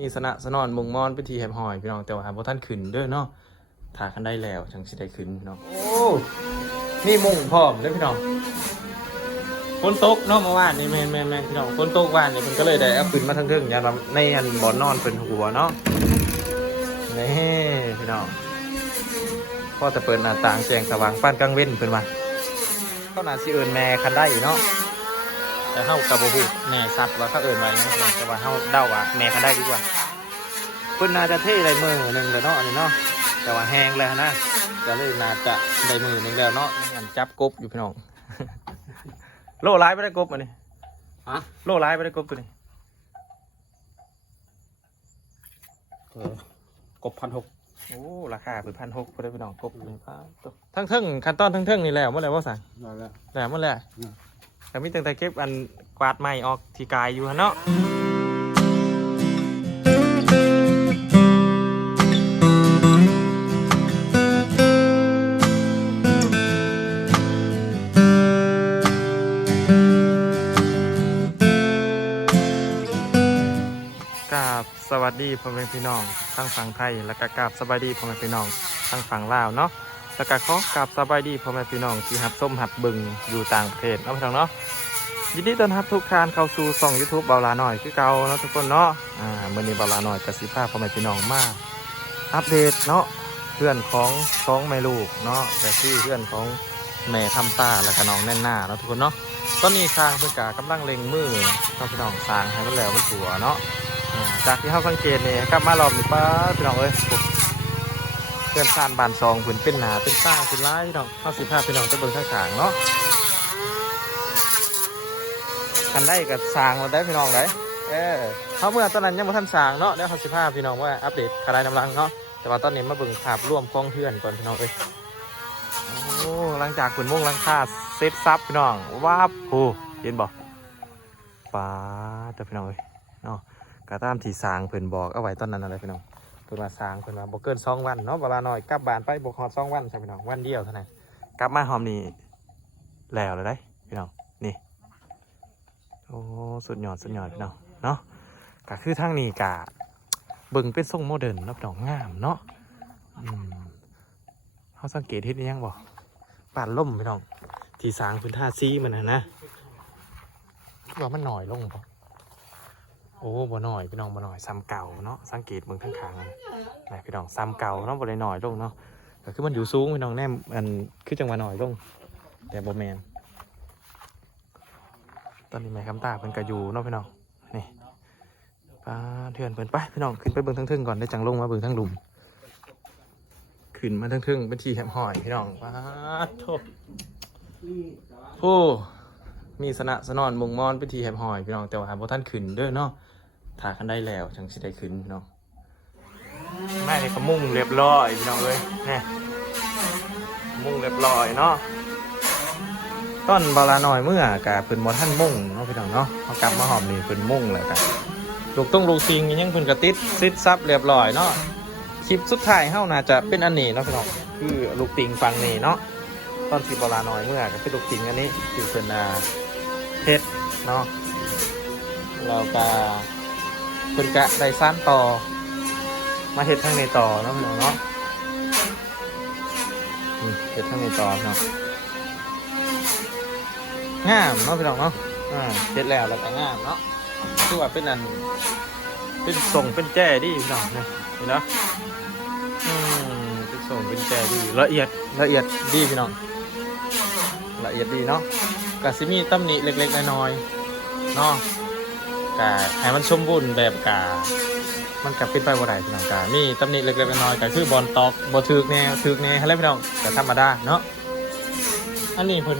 มีสนะสนอนมุงมอนไปทีแหมหอยพี่น้องแต่ว่าพอท่านขึ้นเด้อเนาะถ่ากันได้แล้วจังสิได้ขึ้นพี่น้องโอ้มีมุงพร้อมเด้อพี่น้องฝนตกเนาะเมื่อวานนี่แม่นพี่น้องฝนตกวานนี่เพิ่นก็เลยได้เอาขึ้นมาทั้งเทิงอย่างในอันบ่อนนอนเป็นหัวเนาะนี่พี่น้องพอจะเปิดหน้าต่างแจ้งสว่างปานกลางเว้นเพิ่นว่าก็น่าสิเอิ้นแม่คันได้เนาะแต่เฮาก็บ่ฮู้แน่ชัดว่าเขาเอิ้นว่าหยังพี่น้องแต่ว่าเฮาเดาว่าแม่คันได้ดีกว่าเพิ่นน่าจะเทได้มื้อนึงแล้วเนาะอันนี้เนาะแต่ว่าแห้งแล้วนะก็เลยน่าจะได้มื้อนึงแล้วเนาะงั้นจับกบอยู่พี่น้องโลร้ายไม่ได้กบอันนี้ฮะโลร้ายไม่ได้กบตัวนี้กบ1,600โอ้ราคาเป็น1,600พอได้พี่น้องกบเลยป้าทั้งเทิงขั้นตอนทั้งเทิงนี่แล้วเมื่อไหร่ว่าสั่งแล้วเมื่อไหร่แต่มีตั้งแต่เก็บอันกวาดใหม่ออกที่กายอยู่เนาะสวัสดีพ่อแม่พี่น้องทั้งฝั่งไทยและก็กราบสบายดีพ่อแม่พี่น้องทั้งฝั่งลาวเนาะแล้วก็ขอกราบสบายดีพ่อแม่พี่น้องที่หับส้มหับบึงอยู่ต่างประเทศเนาะพี่น้องเนาะยินดีต้อนรับทุกท่านเข้าสู่ช่อง YouTube เบาลาหน่อยคือเก่าเนาะทุกคนเนาะเมื่อนี้เบาลาหน่อยกสิภาพ่อแม่พี่น้องมาอัปเดตเนาะเพื่อนของท้องแม่ลูกเนาะแต่ที่เพื่อนของแม่ทำตาและก็น้องแน่นหน้าเนาะทุกคนเนาะตอนนี้สร้างเพื่อนกำลังเล็งมือเนาะพี่น้องสร้างให้มันแล้วมันสวยเนาะจากที่เขาสังเกตเนี่ยกลับมารอบนี้ป้าพี่น้องเอ้ยเพื่อนซานบานซองผืนเป็นหนาเป็นซ่าเป็นร้ายพี่น้องเข้าสิบห้าพี่น้องจะเบิ่งข้างขางเนาะทันได้กับสางเราได้พี่น้องได้เขาเมื่อตอนนั้นยังไม่ทันสางเนาะเดี๋ยวเขาสิบห้าพี่น้องว่าอัปเดตกระไรน้ำรังเนาะแต่ว่าตอนนี้มาเบิ่งภาพร่วมกล้องเพื่อนก่อนพี่น้องเอ้ยโอ้หลังจากผืนม่วงหลังคาเซ็ตซับพี่น้องว้าบโอ้เห็นบ่ป้าแต่พี่น้องเอ้ยเนาะกระตามที่สางเพิ่นบอกเอาไว้ตอนนั้นอะไรพี่น้องเพิ่นว่าสางเพิ่นว่าบ่เกิน2 วันเนาะเวลาหน่อยกลับบ้านไปบ่ฮอด2 วันใช่พี่น้องวันเดียวเท่านั้นกลับมาหอมนี่แล้วเลยได้พี่น้องนี่โอ้สุดยอดพี่น้องเนาะก็คือทางนี้กะเบิ่งเป็นทรงโมเดิร์นเนาะพี่น้องงามเนาะเฮาสังเกตเฮ็ดอีหยังบ่ปานล่มพี่น้องที่สางพื้นท่าซีมันนะว่ามันหน่อยลงบ่โอ้บ่หน่อยพี่น้องบ่หน่อยซ้ำเก่าเนาะสังเกตเบิ่งข้างๆนะพี่น้องซ้ำเก่าเนาะบ่ได้หน่อยลงเนาะก็คือมันอยู่สูงพี่น้องแน่มันคือจังหวะหน่อยลงแต่บ่แม่นตอนนี้แม่คำตาเพิ่นก็อยู่เนาะพี่น้องนี่ป้าเถื่อนเพิ่นไปพี่น้องขึ้นไปเบิ่งทั้งทึ่งก่อนได้จังลงมาเบิ่งทั้งหลุมขึ้นมาทั้งทึ่งเป็นที่แหมหอยพี่น้องป้าโธ่โอ้มีสนะสนอนมุงมอนเป็นที่แหมหอยพี่น้องแต่ว่าบ่ทันขึ้นเด้อเนาะถ่ากันได้แล้วจังสิได้ขึ้นเนาะแม่นี่ก็มุ่งเรียบร้อยพี่น้องเลยนี่มุ่งเรียบร้อยเนาะต้นบาลาหน่อยเมื่อกะเพิ่นบ่ทันมุ่งเนาะพี่น้องเนาะเขากลับมาหอมนี่เพิ่นมุ่งแล้วกันลูกซิงยังเพิ่นกระติดซิดซับเรียบร้อยเนาะคลิปสุดท้ายเฮาน่าจะเป็นอันนี้เนาะพี่น้องคือลูกติงฟังนี่เนาะต้นที่บาลาหน่อยเมื่อก็เป็นลูกติงอันนี้คือเพิ่นเฮ็ดเนาะแล้วก็เพิ่นกะได้สานต่อมาเฮ็ดทางในต่อเนาะพี่น้องเนาะเฮ็ดทางในต่อเนาะงามเนาะพี่น้องเนาะเฮ็ดแล้วก็งามเนาะคือว่าเป็นอันเป็นส่งเป็นแจ้ดีพี่น้องนี่เนาะเป็นส่งเป็นแจ้ดีละเอียดดีพี่น้องละเอียดดีเนาะก็สิมีตำหนิเล็กๆน้อยๆเนาะกะให้มันสมบูรณ์แบบกะมันกับเป็นไปบ่ได้พี่น้องกะมีตำหนิเล็กๆน้อยๆกะคือบอลตอกบ่ถึกแนวอะไรพี่น้องกะธรรมดาเนาะอันนี้เพิ่น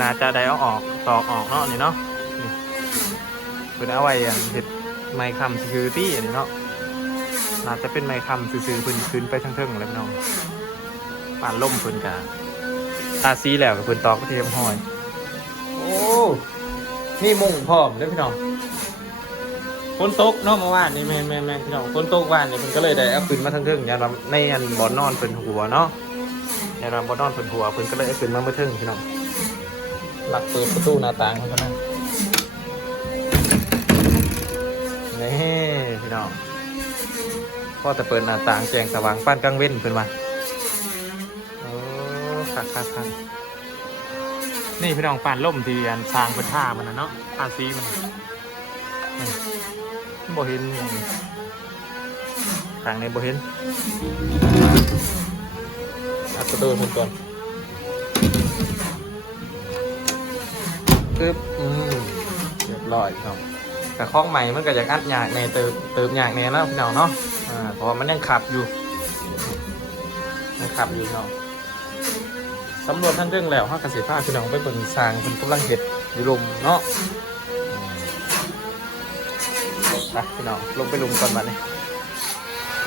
น่าจะได้เอาออกตอกออกเนาะนี่เนาะเพิ่นเอาไว้เฮ็ดไม้ค้ำซื่อๆตี้อันนี้เนาะน่าจะเป็นไม้ค้ำซื่อๆเพิ่นขึ้นไปทั้งเทิงเลยพี่น้องปานล่มเพิ่นกะทาสีแล้วกับเพิ่นตอกก็เทียมห้อยโอ้นี่มุงพร้อมเด้อพี่น้องฝนตกเนาะเมื่อวานนี่แม่พี่น้องฝนตกวานนี่เพิ่นก็เลยได้เอาขึ้นมาทั้งเทิงอย่างในอันบ่อนนอนเพิ่นหัวเนาะอย่างบ่อนนอนเพิ่นหัวเพิ่นก็เลยเอาขึ้นมาเทิงพี่น้องหลักเปิดประตูหน้าต่างเพิ่นก็นั่ง พอแต่เปิดหน้าต่างแจ้งสว่างปานกลางเว้นเพิ่นว่าโอ้คักนี่พี่น้องปานล่มที่อันสร้างเป็นท่ามันนะเนาะท่าซีมันนี่บ่เห็นหยังทางในบ่เห็นอัดประตูมันก่อนคือเรียบร้อยครับแต่ข้องใหม่มันก็อยากอัดยากในเติมยากในนะพี่น้องเนาะเพราะมันยังขับอยู่เนาะสำรวจทั้งเรื่องแล้วห้ากสิภาพี่น้องไปเบิ่งสร้างเป็นกำลังเห็ดอยู่ลุมเนาะไปพี่น้องลงไปลุมก่อนบัดนี้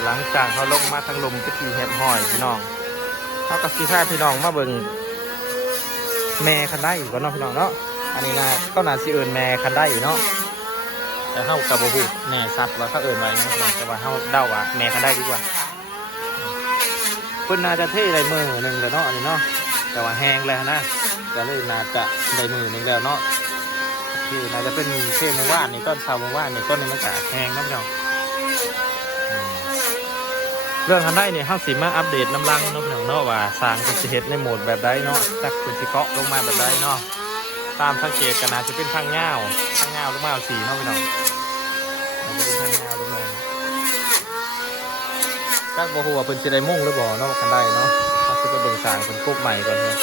หลังจากเขาลงมาทั้งลุมก็ทีเห็ดหอยพี่น้องเขากสิภาพี่น้องมาเบิ่งแม่คันได้ก่อนเนาะพี่น้องเนาะอันนี้นะก็น่าสิเอิญแม่คันได้เนาะแต่เฮากับบ่ฮู้แน่ชัดว่าเขาเอิญไว้นะพี่น้องแต่ว่าเฮาเดาว่าแม่คันได้ดีกว่าเพิ่นน่าจะเท่ได้มือหนึ่งแล้วเนาะอันนี้เนาะแต่ว่าแห้งแล้วนะก็เลยน่าจะได้มือหนึ่งแล้วเนาะคือน่าจะเป็นเท่เมื่อวานนี่ต้นเช้าเมื่อวานนี่ต้นนี้มันจะแห้งนะพี่น้องเรื่องคันได้เนี่ยเฮาสิมาอัปเดตน้ำลังเนาะพี่น้องเนาะว่าสร้างเป็นสิเฮ็ดในโหมดแบบใดเนาะจักเป็นสิเกาะลงมาแบบใดเนาะตามสังเกตกันน่าจะเป็นทางเงาลงมาสีเนาะพี่น้องน่าจะเป็นทางเงาลงมาจักบ่ฮู้ว่าเพิ่นสิได้มุ่งหรือบ่เนาะคันได้เนาะเฮาสิไปเบิ่งสร้างเพิ่นกบใหม่ก่อนเนาะ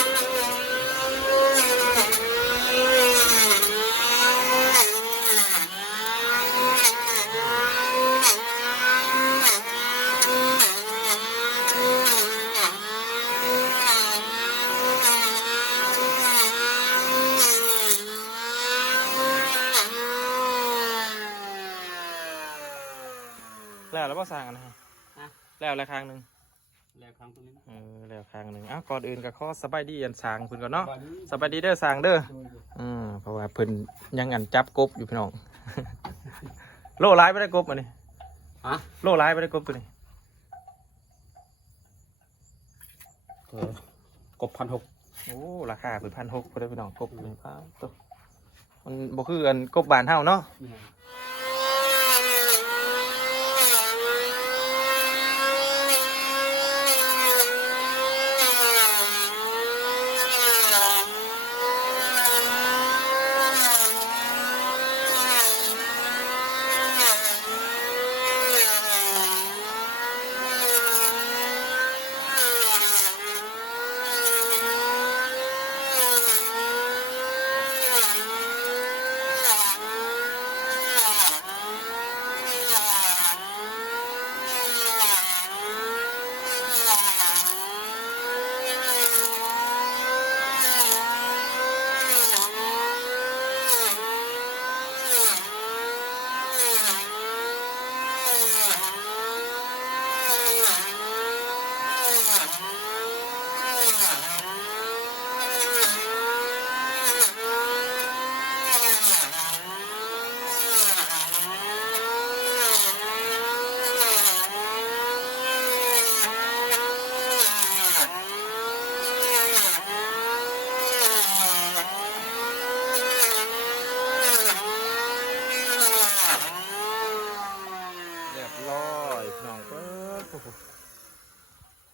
แล้วบ่สร้างกันนะฮะแล้วครั้งหนึ่งแล้วครั้งตรงนี้แล้วครั้งหนึ่งอ้าวก่อนอื่นก็ขอสบายดีอันสร้างเพิ่นก่อนเนาะสบายดีเด้อสร้างเด้อเพราะว่าเพิ่นยังอันจับกบอยู่พี่น้อง โลร้ายไม่ได้กบอันนี้โลร้ายไม่ได้กบตัวนี้กบ1,600โอ้ราคาเป็น1,600พอได้พี่น้องกบเลยครับตัวมันบ่คืออันกบบานเฮาเนาะ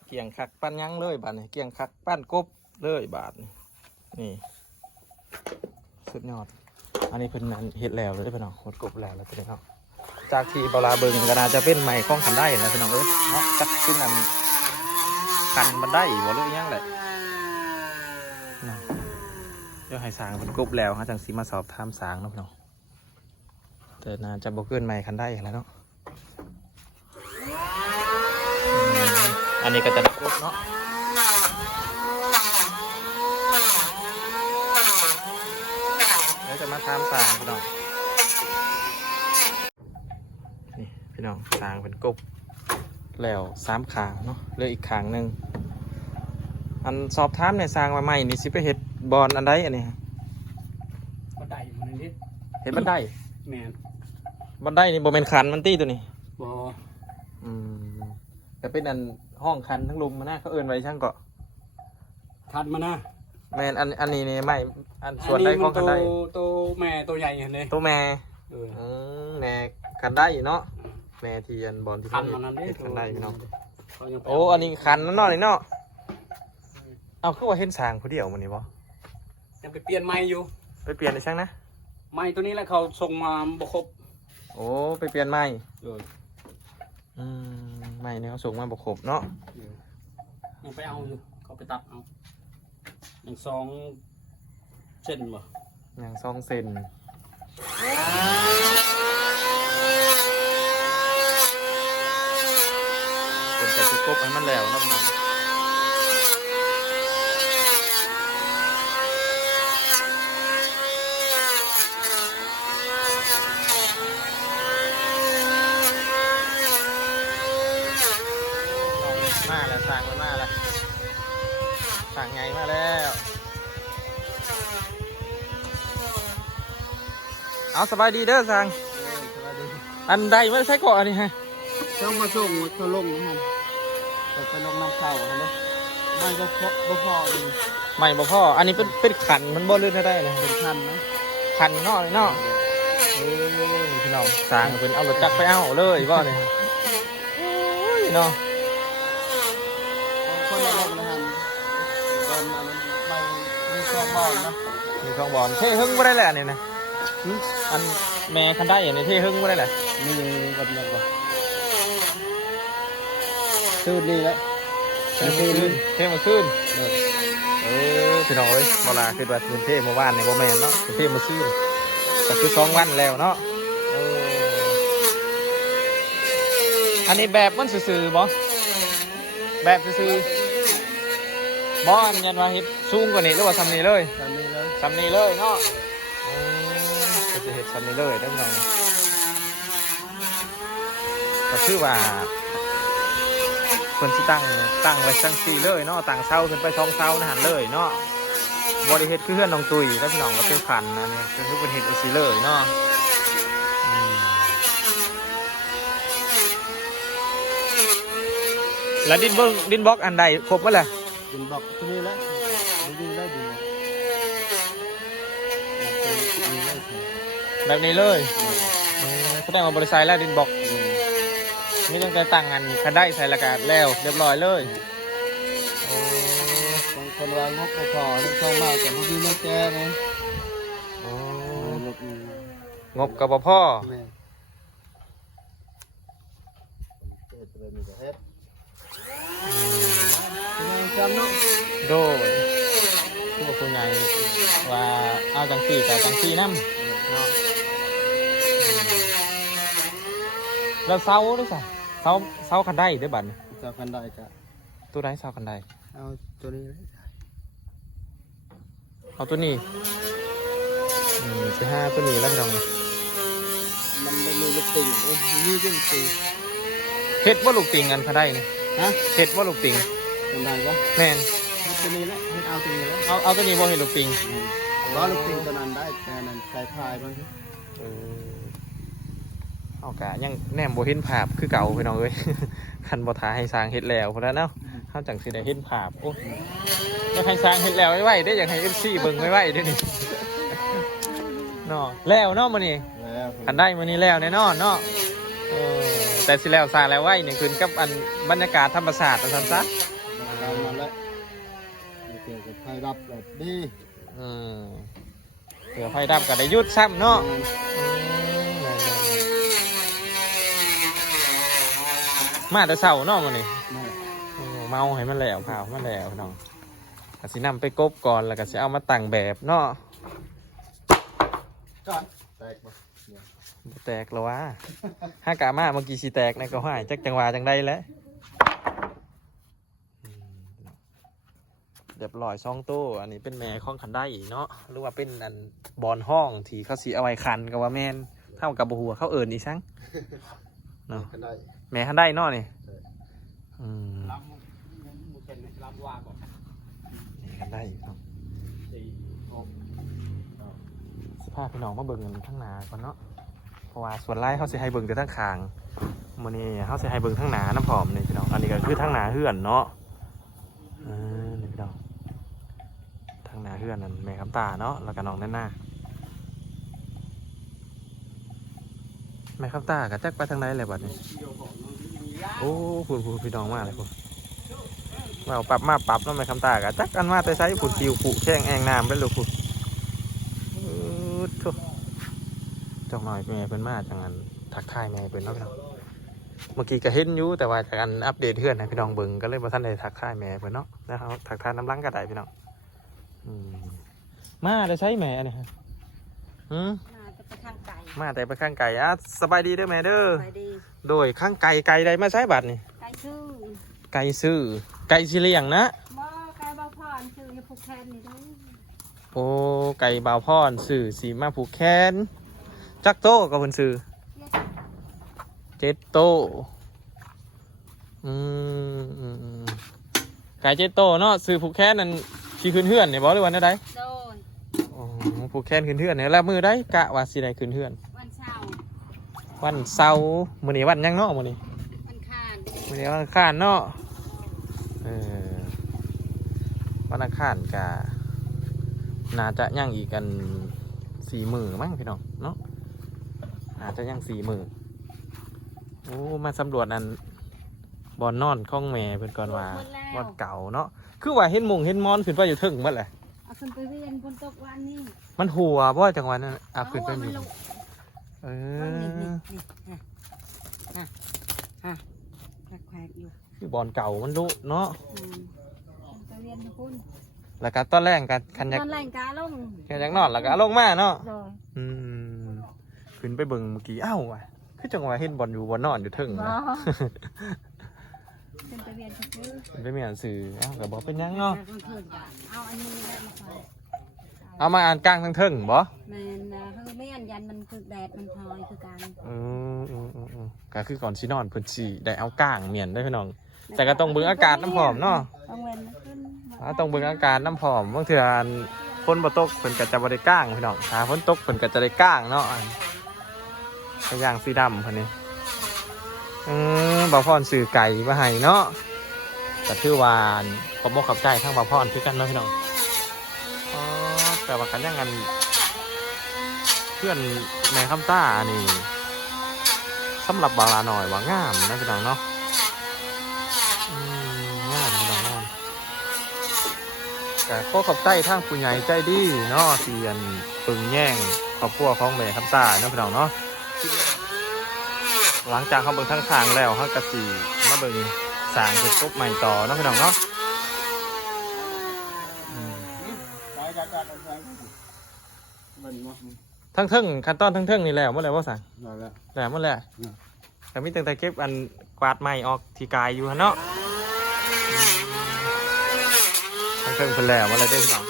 เกี่ยงคักปั้นยั้งเลยบาทนี่เกี่ยงคักปั้นกบเลยบาทนี่สุดยอดอันนี้เพิ่นนั้นเฮ็ดแล้วเลยพี่น้องหดกบแล้วพี่น้องจากที่เวลาเบิ่งก็น่าจะเป็นไม้ข้องขันได้นะพี่น้องเนาะจักเป็นอันขันมันได้บ่หรือยังแหละเดี๋ยวให้สางเพิ่นกบแล้วฮะจังสิมาสอบถามสางเนาะพี่น้องแต่น่าจะบ่เกินไม้ขันได้แล้วเนาะอันนี้ก็จะได้กบเนาะแล้วจะมาทำสางพี่น้องนี่พี่น้องสางเป็นกบแล้ว3 ขางเนาะเหลืออีกขางหนึ่งอันสอบถามในสางมาใหม่นี่สิไปเห็ดบอลอันใดอันนี้บันไดมันนี่เห็ดบันไดแมนบันไดนี่บ่เป็นขันมันตี้ตัวนี้บ่แต่เป็นอันห้องคันทั้งลุมมาหน้าเขาเอินไว้ช่างเกาะคันมานะแมนอันนี้เนี่ยไม่อันส่วนได้ห้องคันได้ตัวแม่ตัวใหญ่เห็นเลยตัวแม่แม่คันได้เนาะแม่ ม่เทียนบอลที่ คันมันนั่นเด้ เฮ็ดคันได้พี่น้อง เขายังไป โอ้อันนี้คันนั่นเนาะนี่เนาะเอาคือว่าเห็นสร้างผู้เดียวมื้อนี้บ่ ยังไปเปลี่ยนไม้อยู่ ไปเปลี่ยนได้ช่างนะ ไม้ตัวนี้แหละเขาส่งมาบ่ครบ โอ้ไปเปลี่ยนใหม่ เออ ใหม่เนี่ยเขาส่งมาบ่ครบเนาะ ยังไปเอาอยู่เขาไปตัดเอาอย่างสองเส้นบ่ อย่าง2 เซนเป็นแต่สิกบให้มันแล้วเนาะพี่น้องมาแล้วสั่งมันมาแล้วสั่งไงมาแล้วเอาสบายดีเด้อสั่งอันใดไม่ใช่เกาะอันนี้ฮะ ต้องมาส่งเขาลงนะฮะไปลงน้ำเข้าฮะเนาะไม่ก็พอดี ใหม่บ่พ่ออันนี้เป็นขันมันบ่ลื่นได้นะ เป็นคันนะ ขันเนาะนี่เนาะนี่พี่น้องสั่งเป็นเอารถจักรไปเอาเลยบ่เนี่ยโอ้ยเนาะ คนละลงนะฮะบอลมันไปมีซองบอลนะ มีช่องบอลเท่หึ่งบ่ได้แหละเนี่ยนะอันแม่คันได้อย่างนี้เท่หึ่งบ่ได้แหละ มีวันยังบ่ชื่อดีแล้ว เท่มาขึ้นพี่น้องเอ้ยเวลาคือว่าเป็นเท่เมื่อวานเนี่ยบ่แม่นเนาะเป็นเท่มาขึ้นก็คือ2 วันแล้วเนาะอันนี้แบบมันซื่อๆบ่แบบซื่อๆบ่อันยันว่าเฮ็ดสูงกว่านี้หรือว่าซำนี้เลย ตอนนี้เลย ซำนี้เลยเนาะก็จะเฮ็ดซำนี้เลยได้อพี่น้องก็คือว่าเพิ่นสิตั้งไว้จังซี่เลยเนาะตั้งเสาขึ้นไป2 เสานั่นเลยเนาะบ่ได้เฮ็ดคือเฮือนน้องตุ้ยแล้วพี่น้องก็เป็นขันอันนี้ก็คือเพิ่นเฮ็ดจังซี่เลยเนาะแล้วดินบล็อกอันใดครบหมดแล้ว ดินบอกที่นี่แล้วดินได้ดิน แบบนี้เลยแสดงว่าบริษัทแล้วดินบล็อกนี่ต้องการตั้งงานคันได้ใส่ละกันแล้วเรียบร้อยเลยโอ้ บางคนวางงบไปพอที่ช่องมากแต่พอดีไม่แก้ไง โอ้ งบ งบกับพ่อ แม่เกิดอะไรมีแต่เฮ็ดจำเนาะ โดยผู้กับผู้ใหญ่ว่าเอาจังสี่กับจังสี่น้ำเนาะแล้วเสาด้วยสิเสาคันได้ด้วยบัตร จะกันได้กะ ตัวไหนเสาคันได้ เอาตัวนี้เลย เอาตัวนี้จะ5ตัวนี้แล้วพี่น้อง มันไม่มีลูกติ่งนี่ก็ลูกติ่ง เฮ็ดว่าลูกติงกันคันได้นี่ ฮะ เฮ็ดว่าลูกติง เป็นไรปะ แม่น ตัวนี้แหละเอาตัวนี้แล้ว เอาตัวนี้บ่เห็นลูกติง ล้อลูกติ่งตัวนั้นได้แต่นั้นใส่พายบ้าง เอากะยังแนมบ่เห็นภาพคือเก่าพี่น้องเอ้ย คันบ่ทาให้สร้างเฮ็ดแล้วพุ่นแล้วเนาะเฮาจังสิได้เห็นภาพโอ้อยากให้สร้างเฮ็ดแล้วไว้ได้อยากให้ FC เบิ่งไว้เด้อนี่ เนาะแล้วเนาะมื้อนี้ แล้ว คันได้มื้อนี้แล้วแน่นอนเนาะแต่สิแล้วสร้างแล้วไว้นี่ขึ้นกับอันบรรยากาศธรรมชาติว่าซั่นซะ การมาแล้วเกี่ยวกับไฟรับแบบดี เผื่อไฟดับก็ได้หยุดซ้ำเนาะมาแต่เช้าเนาะมื้อนี้ เมาให้มันแล้วข่าวมันแล้วน้องก็สินำไปกบก่อนแล้วก็สิเอามาตั้งแบบเนาะ ก่อนแตกปะ บ่แตกแล้ววะ ห้ากะมาเมื่อกี้สิแตกในก็หายจักจังหวะจังได้แล้วเรียบร้อย2ตู้อันนี้เป็นแม่ของคันได้เนาะหรือว่าเป็นอันบอลห้องที่เขาสิเอาไว้คันก็ว่าแม่นเท่ากับบ่ฮู้ว่าเขาเอิ้นอีซังเนาะ กันได้ แม่คันได้เนาะนี่รับมุกเป็นรับว่าก่อน นี่คันได้เนาะ 4 6 สิพาพี่น้องมาเบิ่งกันข้างหน้าก่อนเนาะเพราะว่าส่วนไล่เขาสิให้เบิ่งแต่ทั้งข้างมื้อนี้เขาสิให้เบิ่งทั้งหน้าน้ำหอมนี่พี่น้องอันนี้ก็คือทั้งหน้าเฮือนเนาะนี่พี่น้องทั้งหน้าเฮือนนั่นแม่คำตาเนาะแล้วก็น้องนั่นน่ะ แม่คำตากับจักไปทางไหนเลยบัดนี้โอ้คุณพี่น้องมากเลยคุณเราปรับมาปรับแล้วแม่คำตากับจักอันมาแต่ใช้ผุดคิวผูแข้งแองน้ำไปลูกคุณทุกจังหน่อยแม่เป็นมาจังอันทักทายแม่เป็นเนาะพี่น้องเมื่อกี้ก็เห็นอยู่แต่ว่าจากการอัปเดตเพื่อนให้พี่น้องเบิ่งก็เลยบ่ทันได้ทักทายแม่เป็นเนาะนะครับทักทายน้ำลังก็ได้พี่น้องมาได้ใช้แม่เนี่ยฮะมาแต่ไปข้างไก่อ่ะสบายดีเด้อแม่เด้อโดยข้างไก่ใดมาใช้บัตรนี่ไก่ซื้อไก่สิเลี้ยงนะบ่ไก่บ่าวพรซื้อผูกแขนนี่เด้อโอ้ไก่บ่าวพรซื้อสีมาผูกแขนจักโตกับเพิ่นซื้อ7 โตไก่7 โตเนาะซื้อผูกแขนนั่นสิขึ้นเฮือนนี่บ่หรือวันใดโดนผูกแขนขึ้นเฮือนนี่แล้วมื้อใดกะว่าสิได้ขึ้นเฮือนวันเสาร์มื้อนี้วันยังเนาะมื้อนี้วันอังคารมื้อนี้วันอังคารเนาะวันอังคารกะน่าจะยังอีกกัน4 มื้อมั้งพี่น้องเนาะน่าจะยัง4 มื้อโอ้มาสำรวจอันบอนนอนข้องแม่เพิ่นก่อนว่าบอนเก่าเนาะคือว่าเห็นมุงเห็นมอนขึ้นไปอยู่ถึงหมดแหละเอาขึ้นไปเรียนฝนตกวันนี้มันหัวบ่จังหวะนั้นเอาขึ้นไปอยู่แควกอยู่คือบอลเก่ามันลุเนาะไปเรียนคุณแล้วก็ตอนแรกกันคันยักตอนแรกกาลงแค่ยังนอนแล้วก็ลงมาเนาะขึ้นไปเบิ่งเมื่อกี้อ้าวว่ะคือจังหวะเห็นบอลอยู่บอลนอนอยู่ถึงนะเป็นไปเรียนสื่อเป็นไปเรียนสื่ออ้าวก็บอกเป็นยังเนาะเอาอันนี้เอามาอ่านกลางทั้งเทิงบ่แม่นคือไม่อันยันมันคือแดดมันพลอยคือการก็คือก่อนสินอนเพิ่นสิได้เอากลางเมียนได้พี่น้องแต่ก็ต้องเบิ่งอากาศน้ำหอมเนาะต้องเว้นขึ้นต้องเบิ่งอากาศน้ำหอมบางเทื่อฝนบ่ตกเพิ่นก็จะบ่ได้กลางพี่น้องถ้าฝนตกเพิ่นก็จะได้กลางเนาะกระย่างสีดำเพิ่นนี่บ่าวพรซื้อไก่มาให้เนาะก็ถือว่าขอบคุณใจทั้งบ่าวพรคือกันเนาะพี่น้องแต่ว่ากันยังกันเพื่อนแม่คำต้านี่สำหรับบางลาหน่อยว่างามนะพี่น้องเนาะงามพี่น้องงามแต่ข้อขอบใจทางผู้ใหญ่ใจดีเนาะเสียนปึงแย่งครอบครัวของแม่คำต้าเนาะพี่น้องเนาะหลังจากเขาเบิ่งทั้งทางแล้วเขากระสีมาเบิ่งสร้างจุดปุ๊บใหม่ต่อเนาะพี่น้องเนาะทั้งขั้นตอนทั้งนี่แล้วเมื่อไรว่าสั่งแล้วเมื่อไรแต่มีตั้งแต่เก็บอันกวาดใหม่ออกทีกายอยู่ฮะเนาะทั้งเพิ่นแล้วเมื่อไรได้พี่น้อง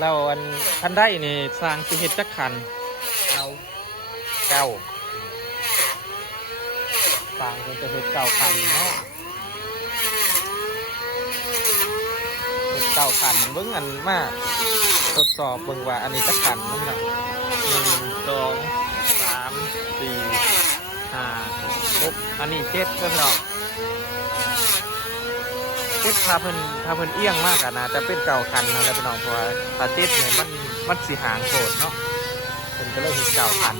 เราอันคันได้นี่สร้างสิเฮ็ดจักคันเก้าสร้างเพิ่นจะเฮ็ด9 คันเนาะ9 คันเบิ่งอันมาทดสอบเบิ่งว่าอันนี้จักคันนั่นแหละ1 2 3 4 5 6อันนี้7เด้อพี่น้อง7ถ้าเพิ่นเอี้ยงมากนะจะเป็น9 คันนะแล้วพี่น้องเพราะว่าถ้า7เนี่ยมันสิหางโผล่เนาะเพิ่นก็เลยเฮ็ด9 คัน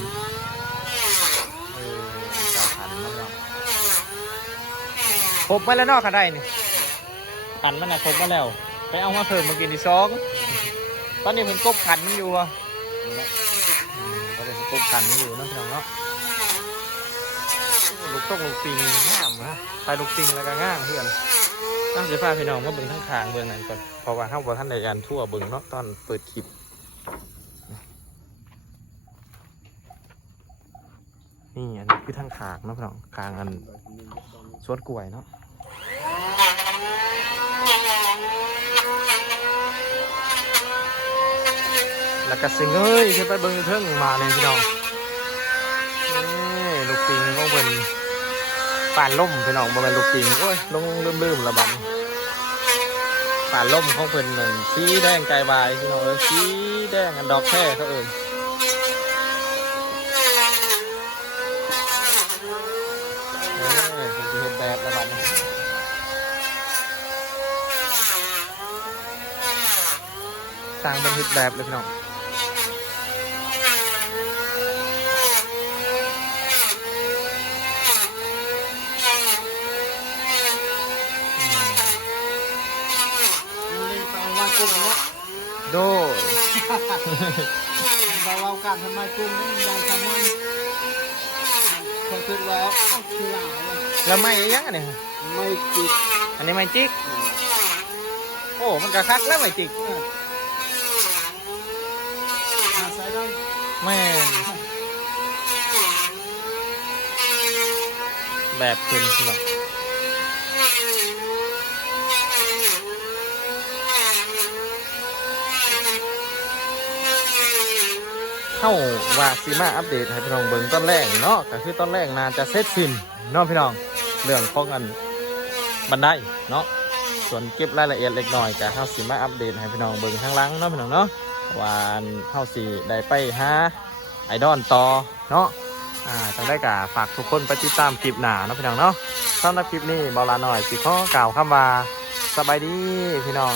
9 คันนั่นแหละครบมาแล้วเนาะคันได้นี่คันมันน่ะครบมาแล้วไปเอามาเพิ่มเมื่อกี้นี่2ตอนนี้เพิ่นกบขันมันอยู่อ่ะก็เลยกบขันมันอยู่นะพี่น้องเนาะลูกปิงงามนะไปลูกปิงแล้วก็งามเพื่อนต้องจะพาพี่น้องมาเบิ่งทั้งทางเบิ่งนั่นก่อนเพราะว่าเฮาบ่ทันได้การทั่วเบิ่งเนาะตอนเปิดคลิปนี่อันนี้คือทางขางเนาะพี่น้องขางอันสวนกล้วยเนาะแล้วก็สิเงยขึ้นไปเบิ่งเทิงมาเลยพี่น้องนี่ลูกปิงของเพิ่นป่านล่มพี่น้องบ่แม่นลูกปิงโอ้ยลงลืมละบัดป่านล่มของเพิ่นนั่นสีแดงไก่บายพี่น้องสีแดงอันดอกแค่เขาเอิ้นเพิ่นสิเฮ็ดแบบละบัด สร้างเป็นฮิตแบบเลยพี่น้องโด เราการทำไมกุ้งนี่ใหญ่ทำไมคนคิดว่าคือหลาย แล้วไม่ยังอันนี้ ไม่จิก อันนี้ไม่จิกโอ้มันกระคักแล้วไม่จิก หาใส่ได้ แม่นแบบเป็นพี่น้องเข้าว่าซีมาอัปเดตให้พี่น้องเบิ่งตอนแรกเนาะก็คือตอนแรกน่าจะเสร็จสิ้นเนาะพี่น้องเรื่องของอันบันไดเนาะส่วนเก็บรายละเอียดเล็กน้อยก็เข้าซีมาอัปเดตให้พี่น้องเบิ่งข้างหลังเนาะพี่น้องเนาะว่าเข้าสีได้ไปหาไอดอลต่อเนาะจังได้กะฝากทุกคนไปติดตามคลิปหน้าเนาะพี่น้องเนาะสำหรับคลิปนี้เบาลาหน่อยสิขอกล่าวคำว่าสบายดีพี่น้อง